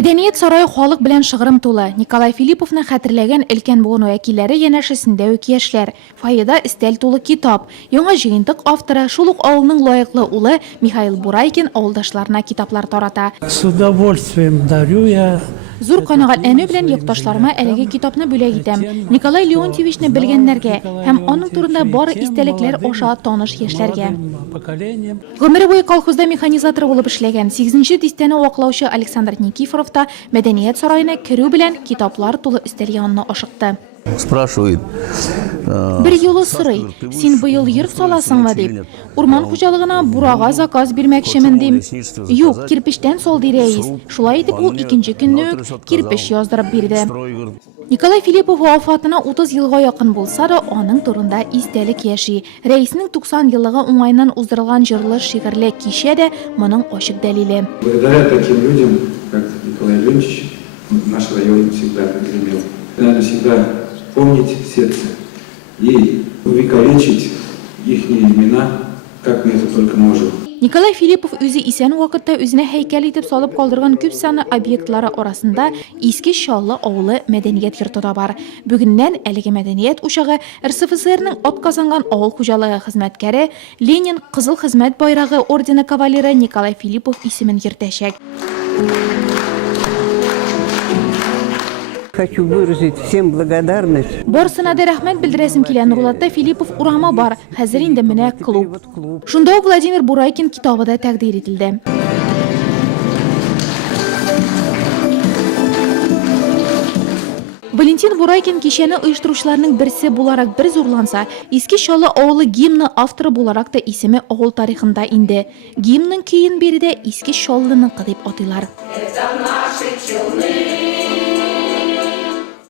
Мәдәният сарайы халык белән шыгрым тулы. Николай Филипповны хәтерләгән өлкән буын вәкилләре янәшәсендә үк яшьләр. Фойеда өстәл тулы китап. Яңа җыентык авторы шул ук авылның лаеклы улы Михаил Бурайкин авылдашларына китаплар тарата. С удовольствием дарю я. Зур канәгатьләнү белән якташларыма әлеге китапны бүләк итәм. Николай Леонтьевичны белгәннәргә һәм аның турында бары истәлекләр аша таныш яшьләргә. Гомере буе колхозда механизатор булып эшләгән 8нче дистәне ваклаучы Александр Никифоров та мәдәният сараена керү белән китаплар тулы өстәл янына ашыкты. Спрашивает. Бер юлы сорый, син быел йорт саласыңмы дип. Урман хуҗалыгына бурага заказ бирмәкчемен дим. Юк, кирпичтән сал ди рәис. Шулай итеп ул икенче көнне үк кирпич яздырып бирде. Николай Филиппов вафатына 30 елга якын булса да, аның турында истәлек яши. Рәиснең 90 еллыгы уңайнан уздырылган җырлы шигырьле кичә дә моның ачык дәлиле. Благодаря таким людям, как Николай Леонтьевич, наш район всегда гремел. Надо всегда помнить сердце и увековечить их имена, как мы это только можем. Николай Филиппов үзе исән вакытта үзенә һәйкәл итеп салып калдырган күп саны объектлары арасында Иске Шаллы авылы мәдәният йорты да бар. Бүгеннән әлеге мәдәният учагы РСФСРның атказанган авыл хуҗалыгы хезмәткәре Ленин Кызыл хезмәт байрагы ордены кавалеры Николай Филиппов исемен йөртәчәк. Хочу выразить всем благодарность. Барысына да рәхмәт белдерәсем килә. Нурлатта Филиппов урамы бар. Хәзер инде менә клуб. Шунда ук Владимир Бурайкин китабы да тәкъдир ителде. Валентин Бурайкин кичәне оештыручыларның берсе буларак бер зурланса, Иске Шаллы авылы гимны авторы буларак та исеме авыл тарихында инде. Гимнның көен биредә Иске Шаллының дип атыйлар.